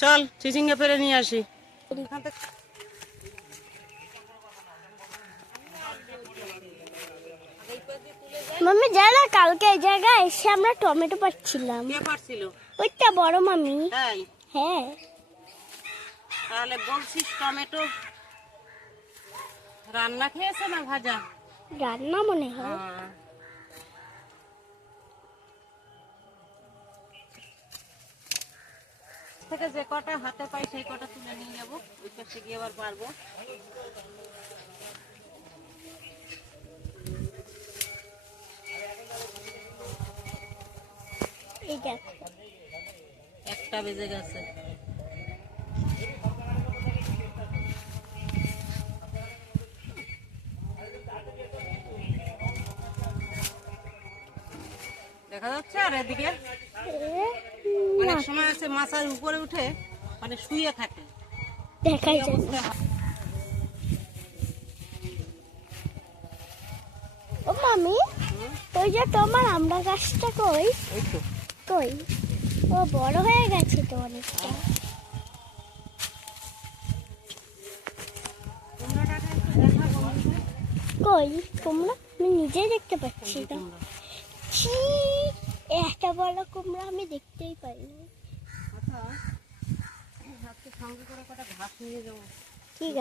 চল চিচিঙ্গা পেরে নিয়ে আসি। মামি জানো কালকে এই জায়গায় এসে আমরা টমেটো পাচ্ছিলাম। কে পারছিল? ওইটা বড় মামি। তাই? হ্যাঁ। তাহলে বলছিস টমেটো রান্না খেয়েছে না ভাজা? রান্না মনে হয়। হ্যাঁ। থেকে যে কটা হাতে পাই সেই কটা তুলে নিয়ে যাবো, ওই পাশে গিয়ে আবার পারবো। এই দেখো 1টা বেজে গেছে। দেখা যাচ্ছে? আর এদিকে অনেক সময় আছে মাথার উপরে উঠে মানে শুয়ে থাকে, দেখাই এই যায়। অবস্থা হয়। ও মামি ওই যে তোমার আমরা গাছটা কই? এই তো কই? ও বড় হয়ে গেছে তো অনেকটা। কুমড়োটাকে একটু দেখা বন্ধুদের। কই কুমড়া? আমি নিজেই দেখতে পাচ্ছি না। কুমড়ো। ছি, একটা বড় কুমড়া আমি দেখতেই পাইনি। আচ্ছা, আজকে সঙ্গে করে কটা ঘাস নিয়ে যাবো। ঠিক আছে।